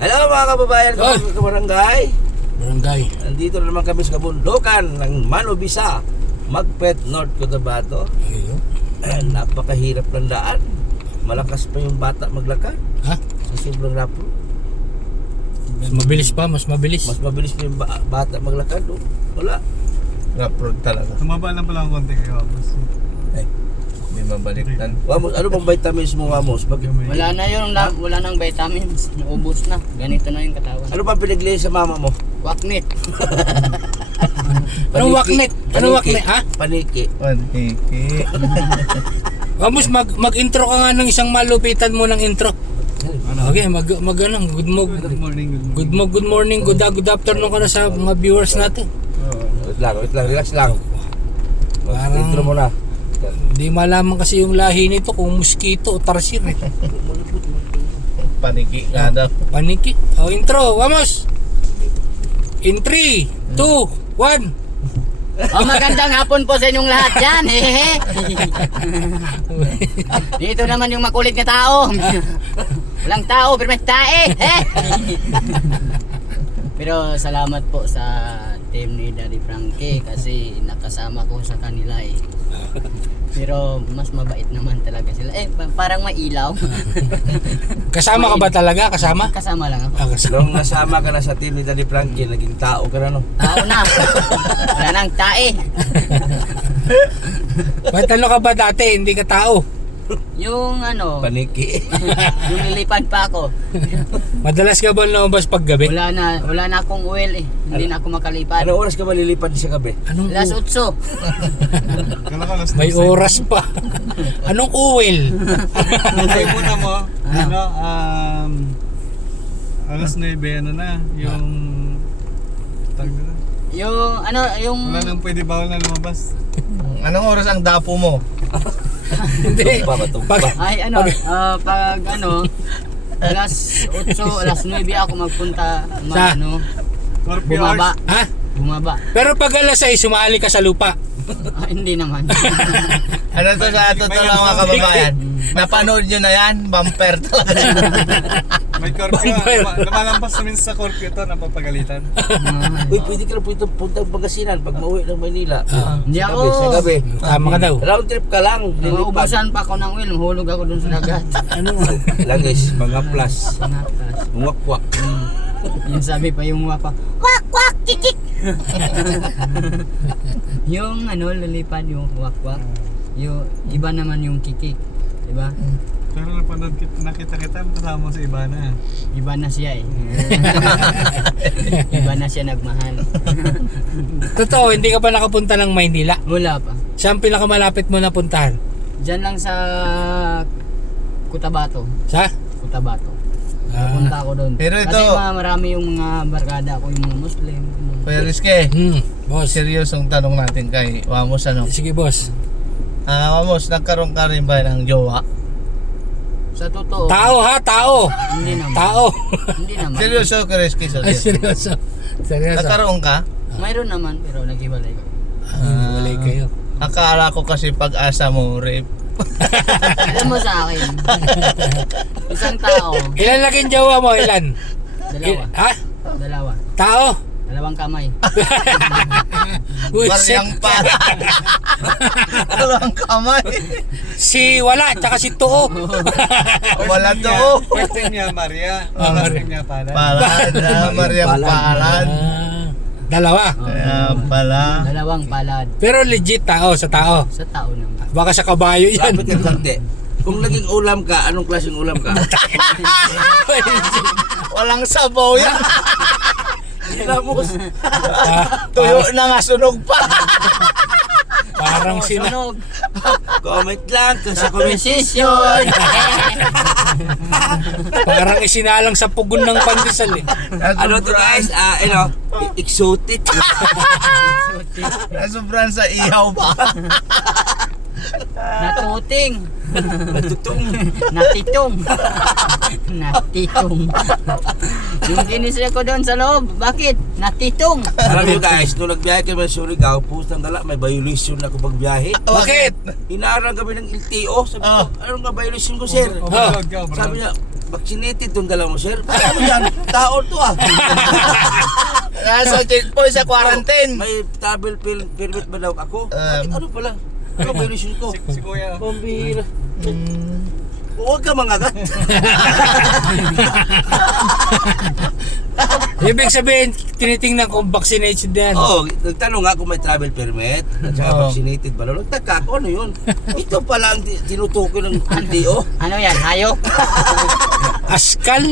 Hello mga kababayan, Oy! mga kabarangay. Barangay. Nandito na naman kami sa kabundukan ng Manobisa, Magpet, North Cotabato. Ayun. Napakahirap ng daan. Malakas pa yung bata maglakad Ha? sa sobrang rapro. Mas mabilis pa, mas mabilis. Mas mabilis pa yung bata maglakad. Oh. Wala. Rapro talaga. Tumaba lang pala ang konti kayo. Ay, hindi mabaliktad. Wamos, ano bang vitamins mo, Wamos? Wala na yun, wala nang vitamins. Naubos na. Ganito na yung katawan. Ano pa pinagli sa mama mo? Waknit. Anong waknet? Anong waknet, ha? Paniki. Paniki. Vamos, mag-intro ka nga ng isang malupitan mo ng intro. Okay, good morning, good afternoon ka na sa mga viewers natin. Wait lang, relax lang. Parang- Intro mo na. Hindi malaman kasi yung lahi nito kung mosquito o tarsir eh. Paniki nga daw. Paniki. O, intro, vamos! In 3, 2, 1. Oh, magandang hapon po sa inyong lahat dyan. Hehe. Dito naman yung makulit na tao. Walang tao, pero may tae. Pero salamat po sa team ni Daddy Frankie kasi nakasama ko sa kanila eh. Pero mas mabait naman talaga sila. Parang may ilaw. Kasama ka ba talaga? Kasama? Kasama lang ako. Kasama. Nung nasama ka na sa team ni Daddy Frankie, naging tao ka na, no? Tao na. Wala nang tae. Ba't ano ka ba dati? Hindi ka tao. Yung ano, Paniki. yung nilipad pa ako. Madalas ka ba lumabas paggabi? Wala na akong oil eh. Hindi na ako makalipad. Anong oras ka ba lilipad sa gabi? Anong Alas 8. May oras pa. Anong uwil? Ay muna mo, alas 9 ano na, yung tag na. Yung Wala nang pwede bawal na lumabas. Anong oras ang dapo mo? Hindi. Tumpa. ay pag alas 8, alas 9 ako magpunta Sa? Curfew bumaba. hours. Ha? Bumaba. Pero pag alas 6, sumali ka sa lupa. Hindi naman. Ano to sa totoo lang mga kababayan? Napanood nyo na yan? Bumper talaga. May curfew. Lumalampas namin sa curfew to, napapagalitan. Uy, pwede ka na puntang Pangasinan pag mauwi ng Maynila. Hindi Sa ako. gabi, sa gabi. Tama ka daw. Round trip ka lang. Lilipad. Maubusan pa ako ng oil. Mahulog ako dun sa dagat. Ano? Langis, mga plus. Panakas. Muwakwak. Yung sabi pa yung wapa. Wak wak kikik. Yung lalipad yung wak wak. Yung iba naman yung kikik. Diba? Pero napanood nakita kita, kasama mo sa iba na. Iba na siya eh. Iba na siya nagmahal. Totoo, hindi ka pa nakapunta ng Maynila. Wala pa. Saan pinakamalapit mo na puntahan? Diyan lang sa Cotabato. Sa? Cotabato. Pupunta ako doon. Pero ito- Kasi marami yung mga barkada ko, yung mga Muslim. Kuya Rizky, Boss. seryosong tanong natin kay Wamos ano? Sige, boss. Wamos, nagkaroon ka rin ba ng jowa? Sa totoo. Tao ha, tao. Hindi naman. Tao. Hindi naman. Seryoso Kuya Rizky, Ay, seryoso. seryoso. Nagkaroon ka? Mayroon naman pero naghiwalay ko. Walay kayo. Akala ko kasi pag-asa mo, rape. Alam mo sa akin. Isang tao. Ilan laging jowa mo? Ilan? Dalawa. Ha? Dalawa. Tao? Dalawang kamay. Maryang para. Walang kamay. Si Wala, tsaka si Tuo. Wala to. First name niya Maria, Ah, last Maria. name niya Palad. Palad. Maryang palad. Dalawa. Kaya pala. Dalawang palad. Pero legit tao sa tao. Sa tao naman. Baka sa kabayo yan. Lapit ka konti. Kung naging ulam ka, anong klaseng ulam ka? Walang sabaw yan. Ramos. Tuyo na nga, sunog pa. Parang sina... Sunog. Comment lang kung sa comment. Precision. Parang isinalang sa pugon ng pandesal eh. Ano to guys? Exotic. Nasubran sa ihaw ba? Natuting. Natutong. Natitong. Natitong. Yung ginisya ko doon sa loob. Bakit? Natitong. Alam nyo guys, nung nagbiyahe kami sa Surigao, pustang dala, may violation ako pagbiyahe. Bakit? Hinarang kami ng LTO. Sabi ko, Oh. ano nga violation ko, sir? Overload ka, overload. Sabi niya, vaccinated tong dala mo, sir. Ano yan? Tao to ah. Nasa checkpoint sa quarantine. May travel permit ba daw ako? Um, Ano pala? Ano violation ko? Si Kuya. Pambihira. Huwag ka mangagat. Ibig sabihin, tinitingnan kung vaccinated yan. Oo, nagtanong nga kung may travel permit at saka Oo. vaccinated ba daw. Nagtaka ako, ano yun? Ito pala ang tinutukoy ng LTO. Ano yan? Hayop? Askal.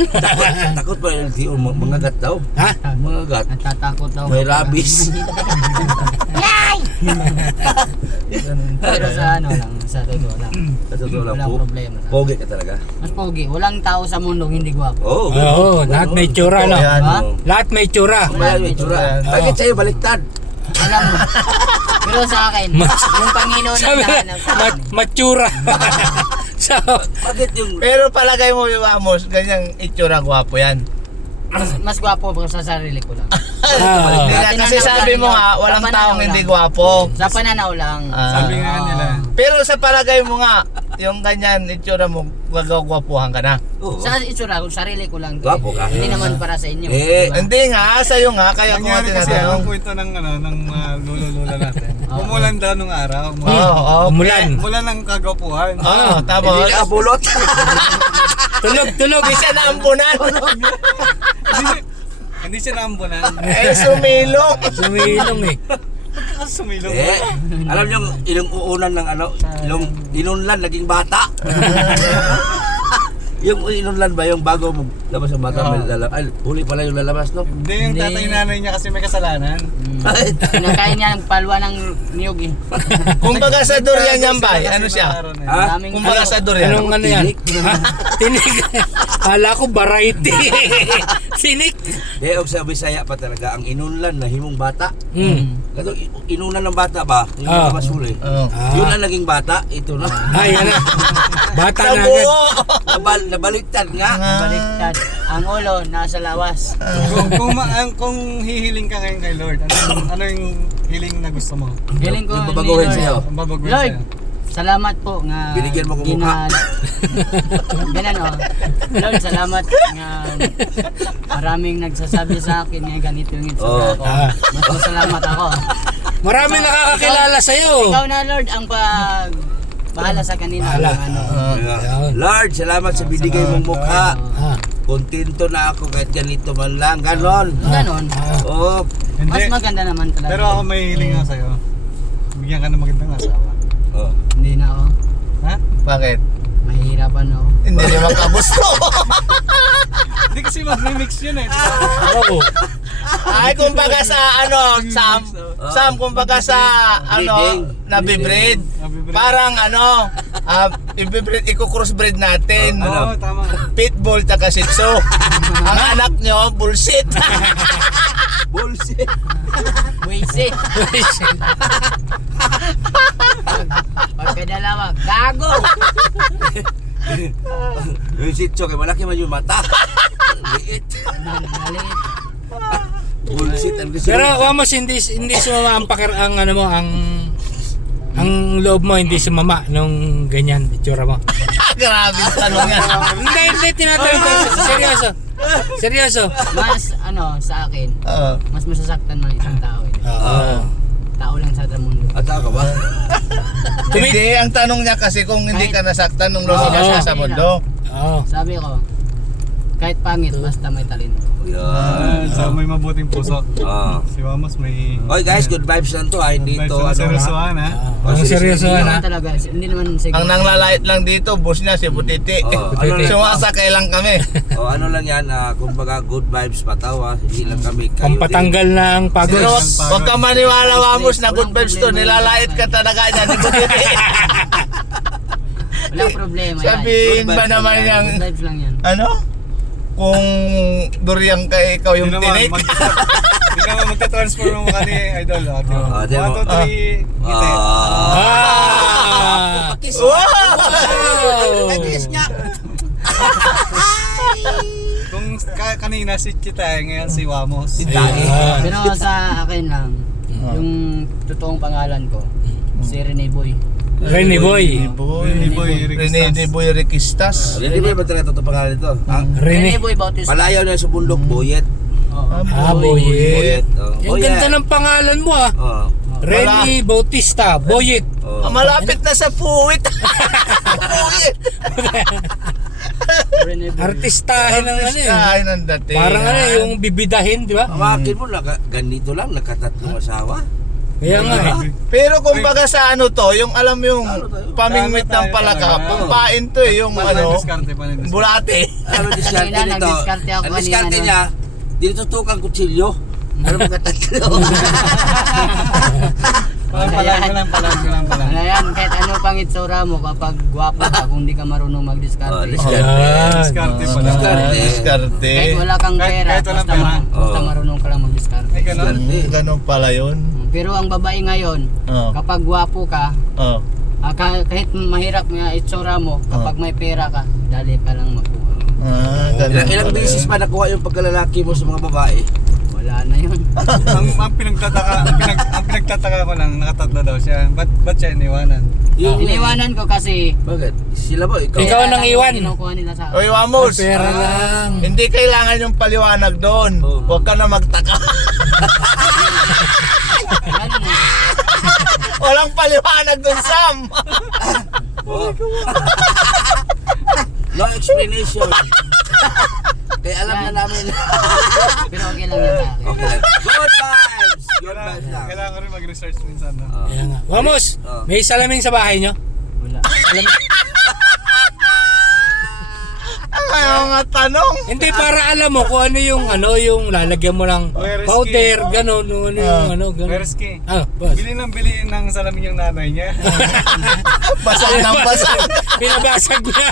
Takot pa yung LTO, mangagat daw. Ha? Mangagat. Natatakot daw. May rabies. Pero sa ano lang, sa totoo lang. Sa totoo lang Walang po, problema sa pogi ka talaga. Mas pogi. Walang tao sa mundong hindi gwapo. Oo, Oo, lahat may tsura, no? Yan. Ha? Lahat may tsura. May tsura. Oo. Bakit sa'yo baliktad? Alam mo. Pero sa akin, yung Panginoon ang Sabi na, nahanap sa akin. matsura. So, Bakit yung... Pero palagay mo, Amos, ganyang itsura gwapo yan. Mas gwapo pa sa sarili ko lang. ah, Hindi nga, kasi sabi mo nga, walang taong hindi gwapo. Sa pananaw lang. Sabi nga nila. Pero sa palagay mo nga, yung ganyan itsura mo, gwapuhan ka na. Oo. Sa itsura ko, sarili ko lang. Gwapo ka. Hindi naman para sa inyo. Eh, Diba? Hindi nga, sa'yo nga, kaya ko nga Nangyari kasi tinatanong. ang kwento ng ng mga lolo-lola natin. Umulan daw nung araw. Oo, umulan. Umulan ng kagapuhan. Oo, hindi tapos, ka bulot. Tulog. hindi siya naambunan. Hindi siya naambunan. Eh, sumilong. Sumilong eh. Kasi sumilong. Eh, alam niyo, ilang uunan ng ano, ilang inunlan, naging bata. Yung inunlan ba, yung bago mo labas ang bata, may lalabas. Ay, huli pala yung lalabas, no? Hindi, yung tatay nanay niya kasi may kasalanan. Kinakain niya ng palwa ng niyog eh. Kumbaga sa durian yan ba? Ano siya? Ha? Daming Kumbaga sa durian. Anong ano yan? Ha? Tinik. Kala ko variety. Sinik. Eh, og sa Bisaya pa talaga, ang inunlan na himong bata. Kato, inunan ng bata ba? Yung Ah. labas huli. Oo. Yun ang naging bata, ito na. Ay, ano? Bata Sa na agad. buo. Nabaliktad nga. baliktad. Ang ulo nasa lawas. Kung hihiling ka ngayon kay Lord, ano yung hiling na gusto mo? Galing ko Yung babaguhin ni Lord. sa'yo. Ang babaguhin Lord, sa'yo. salamat po nga Binigyan mo ko mukha. Ganun oh. Lord, salamat nga maraming nagsasabi sa akin nga ganito yung itsura ko. Ah. Mas masalamat ako. Maraming nakakakilala sa'yo. Ikaw na Lord ang bahala sa kanila. Bahala. Ano. Ayun. Lord, salamat sa binigay mong mukha. Ah. Kontento na ako kahit ganito man lang. Ganon. Ganon. Oo. Mas Hindi. maganda naman talaga. Pero ako may hiling nga sa'yo. Bigyan ka ng magandang asawa. Oh. Hindi na ako. Ha? Bakit? Mahihirapan ako. Hindi naman kagusto. Hindi kasi mag-remix yun eh. Oo. Ay, kumbaga sa ano, Sam, kumbaga sa ano, nabibreed. Nabibreed. Parang ano, ibibreed, iko-crossbreed natin. Oo, tama. Pitbull taka Shih Tzu. Ang anak nyo, bullshit. Bullshit. Buwisi. Pagkadalawa, gago! Yung sitso, kay malaki man yung mata. Liit. Maliit. Bullshit ang gusto. Pero Wamos, hindi sumama ang pakir ang ano mo, ang loob mo hindi sumama nung ganyan itsura mo. Grabe yung tanong yan. Hindi tinatanong ko. Seryoso. Mas ano, sa akin, Oo. mas masasaktan ng isang tao eh. Oo. Tao lang sa mundo. Ata ka ba? Hindi, ang tanong niya kasi kung hindi ka nasaktan nung lumilas Oo. ka sa mundo. Oo. Sabi ko, kahit pangit, basta may talento. Yan. So may mabuting puso. Ah. Si Wamos may... Oy guys, good vibes lang to. Hindi to ano. Seryosohan ha. Ang seryoso Hindi na. naman talaga, hindi naman sige. Ang nanglalait lang dito, boss niya si Butiti. Oo, ano lang- Sumasakay lang kami. O ano lang yan, kumbaga good vibes patawa. Hindi lang kami kayo Pampatanggal ng pagod. Pero wag ka maniwala, Wamos, na good vibes to. Nilalait ka talaga niya ni Butiti. Walang problema yan. Sabihin ba naman Good niyang, vibes lang yan. ano? Kung duriang ka ikaw yung Hindi naman, tinik. Hindi naman magta-transform mo ka ni Idol. Ah, di mo. 1, 2, 3, ngiti. Ah! Wow! Kung kanina si Chitay, ngayon si Wamos. Ayun. Pero sa akin lang, yung totoong pangalan ko, si Rene Boy. Rene Boy. Rene Boy Requistas. Hindi ba talaga ito pangalan ito? Rene. Boy Bautista. Palayaw na sa bundok, Boyet. Boyet. Oh. Ang ganda ng pangalan mo ah. Oh. Rene Bautista, Boyet. Oh. Malapit na sa puwit. Puwit. Rene Boy. Artistahin ng ano eh. Kain ng dating. Parang ano yung bibidahin, di ba? Awakin mo, ganito lang, nakatatlong asawa. Kaya nga eh. Pero kumbaga sa ano to, yung alam yung pamingwit ng Tama tayo palaka, talaga. pampain to eh, yung ano, Diskarte pa rin. bulate. Ano diskarte Kanina, nito? nag-diskarte ako Ang diskarte kanina, niya, dito tukang kutsilyo. Ano mga tatlo? Ano yan, kahit ano pang itsura mo kapag gwapo ka, kung di ka marunong Oh, mag-discarte. Yan. Diskarte pala. Diskarte. Diskarte. Kahit wala kang Kahit- pera, kahit walang basta, pera. basta Oo. marunong ka lang mag-discarte. Ay, ganun. Ganun pala yun. Pero ang babae ngayon, Oh. kapag gwapo ka, Oh. kahit mahirap nga itsura mo, kapag may pera ka, dali ka lang makuha. Ganun Ilang pala beses yun. pa nakuha yung pagkalalaki mo sa mga babae? Wala na yun. ang pinagtataka ko lang, nakatatlo daw siya. Ba't siya iniwanan? Iniwanan ko kasi Bakit? Sila ba? Ikaw? Ikaw ang lang iwan. yung kinukuha nila sa Oy, Wamos. Pera lang. Hindi kailangan yung paliwanag doon. Oh. Huwag ka na magtaka. Ganun eh. Walang paliwanag doon, Sam. Oh. No explanation. Kaya alam na namin. Pero okay lang yun sa akin. Okay lang. Good vibes! Good vibes lang. Kailangan ko rin mag-research minsan. No? Oh. Kaya nga. Vamos, Oh. may salamin sa bahay nyo? Wala. Ayaw nga tanong. Hindi, para alam mo kung ano yung lalagyan mo ng Where is powder, gano'n, ano yung ano, gano'n. Mereski. Ah, boss. Bili ng salamin yung nanay niya. Basag ng basag. Pinabasag niya.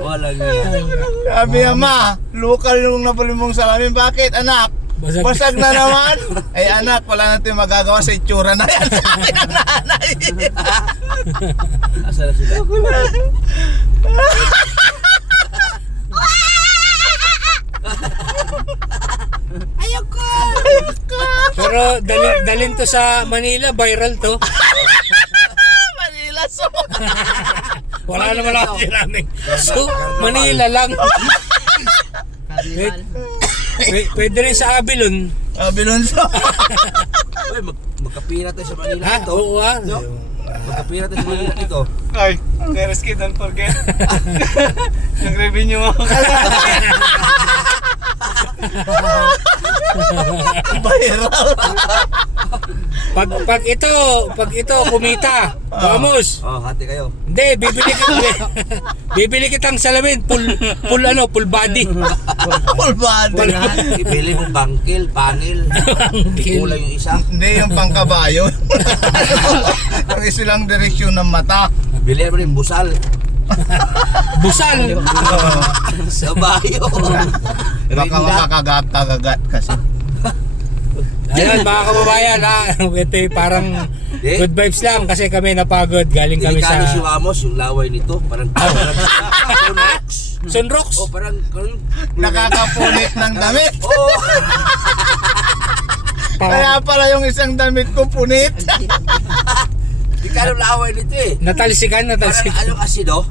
Walang yan. Sabi ama, local yung napuli mong salamin. Bakit anak? Basag. Basag na naman. Ay anak, wala natin magagawa sa itsura na yan. Sabi ng nanay. Asa na sila? Pero dalin to sa Manila, viral to. Manila so. Wala naman ako sinaming. So, Manila lang. Carnival. Pwede rin sa Abilon. Bilonso. Uy, magkapira tayo sa Manila Ha? ito. Oo ah. No? Magkapira tayo sa Manila ito. Ay, Mereski, don't forget. Nag-revenue mo. Viral. Pag ito kumita, vamos. Oh, hati kayo. Hindi, bibili kitang salamin, full body. Full body. Ibili mo bangkil, pangil. Kulay yung isa. Hindi yung pangkabayo. Ang isilang direksyon ng mata. Bili mo rin busal. Busal. Sa bayo. Baka makakagat kasi. Ayan mga kababayan ha, ito yung parang good vibes lang kasi kami napagod, galing kami Delikado si sa Wamos, yung laway nito. Parang Sunrocks. Oh, parang Nakakapunit ng damit. Oh, Kaya pala yung isang damit ko punit. di ka alam laway nito eh. Natalsikan. Parang anong asido?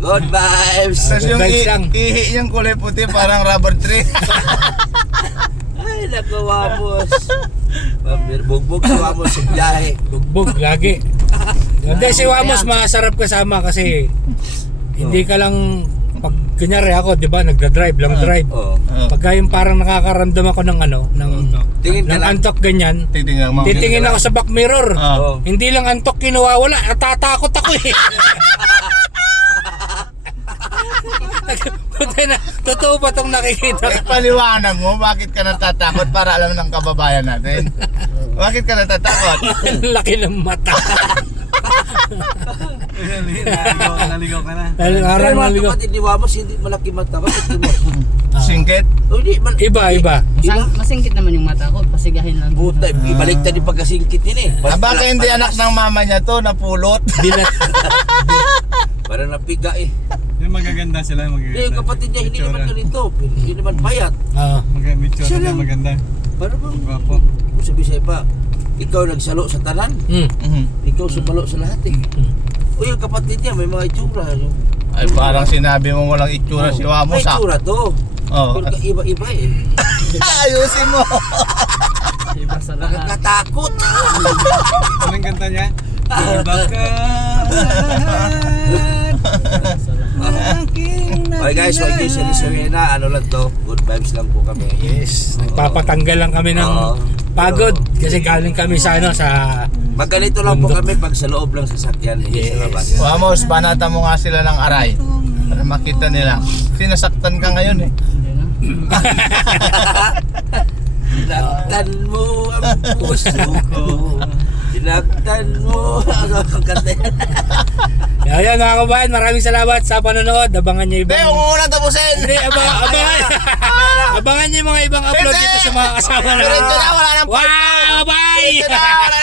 Good vibes. Tapos yung Vibes lang. ihi niyang kulay puti parang rubber tree. Ay, naku, Wamos. Bugbog si Wamos sa biyahe. Bugbog lagi. Hindi si Wamos masarap kasama kasi hindi ka lang pag kunyari ako, 'di ba, nagda-drive lang drive. Oh. Pagka yung parang nakakaramdam ako ng Tingin ka ng lang. antok ganyan, Titingnan mo. titingin ako sa back mirror. Oh. Hindi lang antok kinawawala, natatakot ako eh. Puta na, totoo ba itong nakikita? Eh, paliwanag mo, bakit ka natatakot para alam ng kababayan natin? Bakit ka natatakot? Ang laki ng mata. Naligaw ka na. Dahil Pero parang mga naligaw. kapatid ni Wamos, hindi malaki mata. Bakit mo? Singkit? Oh, hindi. Iba. Masingkit naman yung mata ko, pasigahin lang. Puta, ibaliktad yung pagkasingkit yun eh. Baka hindi anak ng mama niya to, napulot. Parang napiga eh. Yung magaganda sila, magaganda. Hindi, yung kapatid niya, hindi naman ganito. Hindi naman payat. Maganda, maganda. Paano bang Gwapo. kung sa Bisaya pa, ikaw nagsalo sa tanan, ikaw sumalo sa lahat eh. O yung kapatid niya, may mga itsura. Ay parang sinabi mo walang itsura si May Wamos ah. itsura to. Oo. Pero iba-iba eh. Ayusin mo. Iba sa lahat. Nakakatakot. Anong kanta niya? Iba ka. Okay guys, wag kayo sari-sari na. Ano lang to, good vibes lang po kami. Yes, nagpapatanggal lang kami ng Oo. pagod kasi galing kami sa ano sa Magganito lang po kami pag sa loob lang sasakyan, hindi sa labas. Wamos, banata mo nga sila ng aray. Para makita nila. Sinasaktan ka ngayon eh. Sinaktan mo ang puso ko. Sinaktan mo ang kanta. Ayan mga kabayan, maraming salamat sa panonood. Abangan nyo Hindi, ibang huwag mo muna tapusin. Hindi, abangan nyo yung mga ibang upload dito sa mga kasama Diretso na, wala nang part. Wow, bye! Diretso na, wala